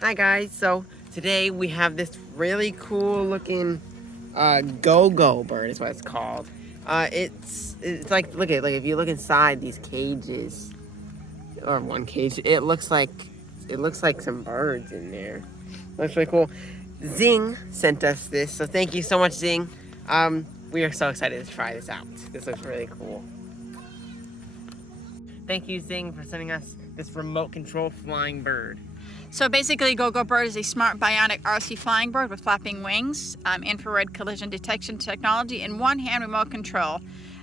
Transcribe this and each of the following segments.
Hi guys, so today we have this really cool looking go-go bird is what it's called. It's like, look at, like, if you look inside these cages, or one cage, it looks like some birds in there. Looks really cool. Zing sent us this, so thank you so much, Zing. We are so excited to try this out. This looks really cool. Thank you, Zing, for sending us this remote control flying bird. So basically, Go-Go Bird is a smart bionic RC flying bird with flapping wings, infrared collision detection technology, and one-hand remote control.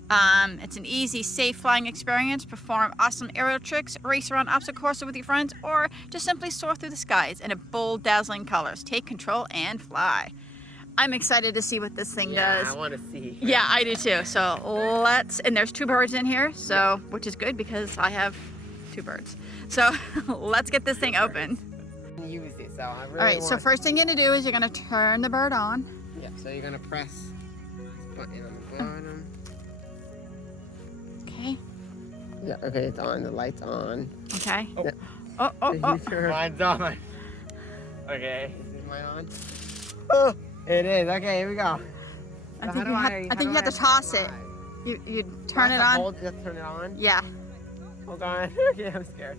It's an easy, safe flying experience. Perform awesome aerial tricks, race around obstacle courses with your friends, or just simply soar through the skies in a bold, dazzling colors. Take control and fly. I'm excited to see what this thing does. I want to see. Yeah, I do too. So and there's 2 birds in here, so which is good because I have 2 birds. So let's get this thing open. Use it, so I really All right, so first thing you're gonna do is you're gonna turn the bird on. Yeah, so you're gonna press this button on the bottom. Okay. Yeah, okay, it's on. The light's on. Okay. Oh. Oh. Mine's on. Okay. Is mine on? Oh, it is. Okay, here we go. I think you have to toss it. You turn it on. You have to turn it on? Yeah. Hold on. Okay, I'm scared.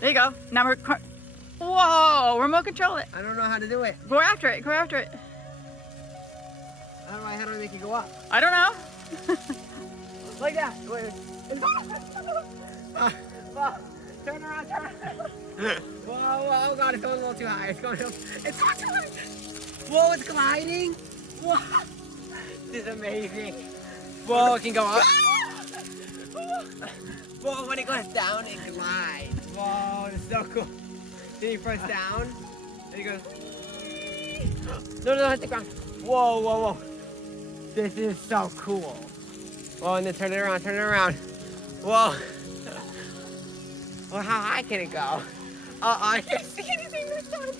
There you go. Now whoa, remote control it. I don't know how to do it. Go after it. Go after it. How do I make it go up? I don't know. Like that. Wait. Turn around. Whoa, oh god, it's going a little too high. It's going too high. Whoa, it's gliding. Whoa. This is amazing. Whoa, it can go up. Whoa, when it goes down, it glides. Whoa, it's so cool. Then you press down, and it goes. No, hit the ground. Whoa. This is so cool. Whoa, and then turn it around. Whoa. Well, how high can it go? I can't see anything this time.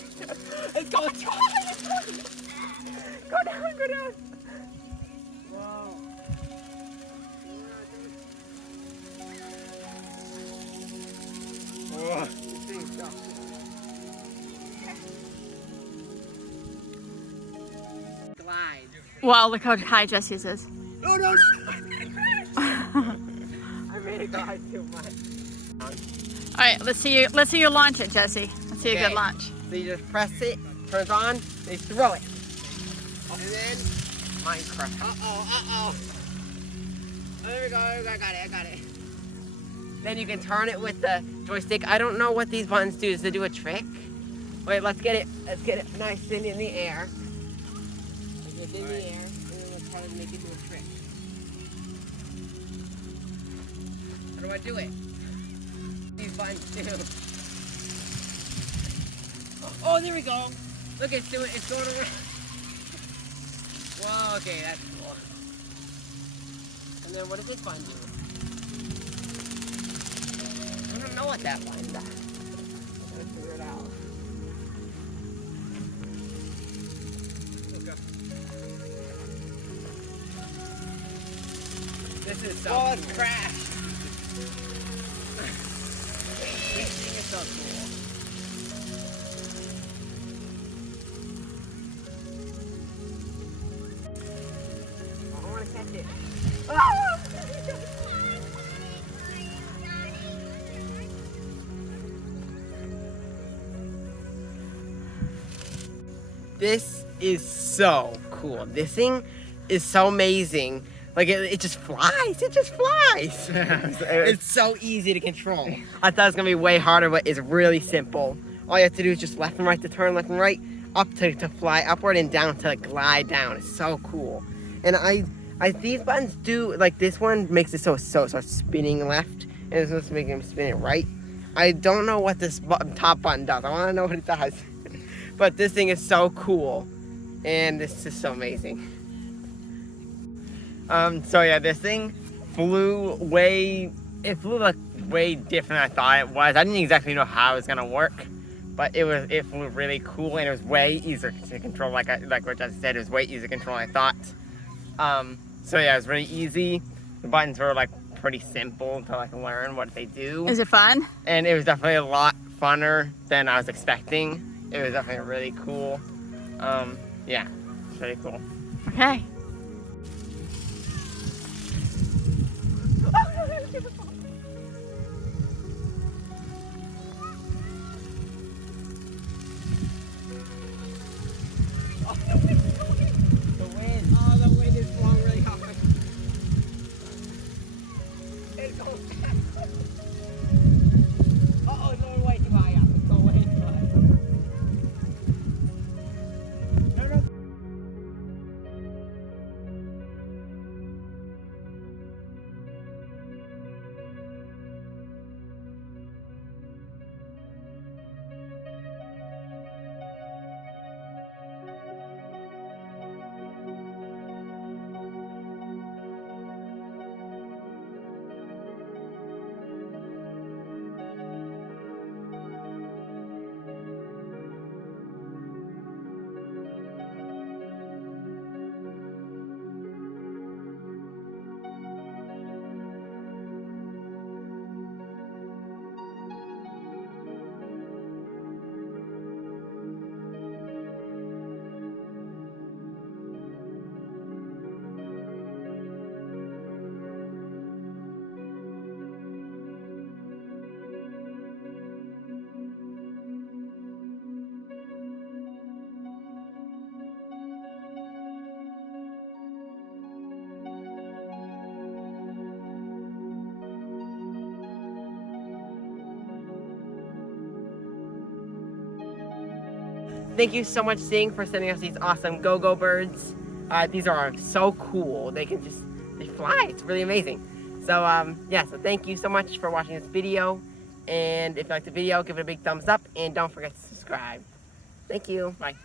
It's going too high. Go down. Whoa. Whoa. This thing's so cool. Glide. Wow, look how high Jesse's is. No. I made it glide too much. All right, let's see you launch it, Jesse. Let's see a good launch. So you just press it, turns on, then you throw it. And then Minecraft. Uh-oh. There we go. I got it. Then you can turn it with the joystick. I don't know what these buttons do. Does it do a trick? Wait, let's get it nice and in the air. It's in the air, and then let's try to make it do a trick. How do I do it? These buttons do. Oh, there we go. Look, it's going around. Whoa, okay, that's cool. And then what does this button do? I don't know what that button does. Let's figure it out. Okay. This is so cool. It's crashed. This thing is so cool. I want to catch it. This is so cool. This thing is so amazing. Like, it just flies. It's so easy to control. I thought it was going to be way harder, but it's really simple. All you have to do is just left and right to turn, left and right, up to fly upward, and down to glide down. It's so cool. And these buttons do, like, this one makes it so it starts spinning left, and it's supposed to make him spin it right. I don't know what this top button does. I want to know what it does. But this thing is so cool, and this is so amazing. So yeah, this thing flew way different than I thought it was. I didn't exactly know how it was gonna work, but it flew really cool, and it was way easier to control. Like what Jesse said, it was way easier to control than I thought. So yeah, it was really easy. The buttons were like pretty simple to like learn what they do. Is it fun? And it was definitely a lot funner than I was expecting. It was definitely really cool. Yeah, it's really cool. Okay. The wind. Oh, the wind is blowing really hard. It's going fast. Uh-oh, it's going way too high up. It's going way too high. No, no. Thank you so much, Zing, for sending us these awesome go-go birds. These are so cool. They fly. It's really amazing. So yeah, so thank you so much for watching this video. And if you liked the video, give it a big thumbs up and don't forget to subscribe. Thank you. Bye.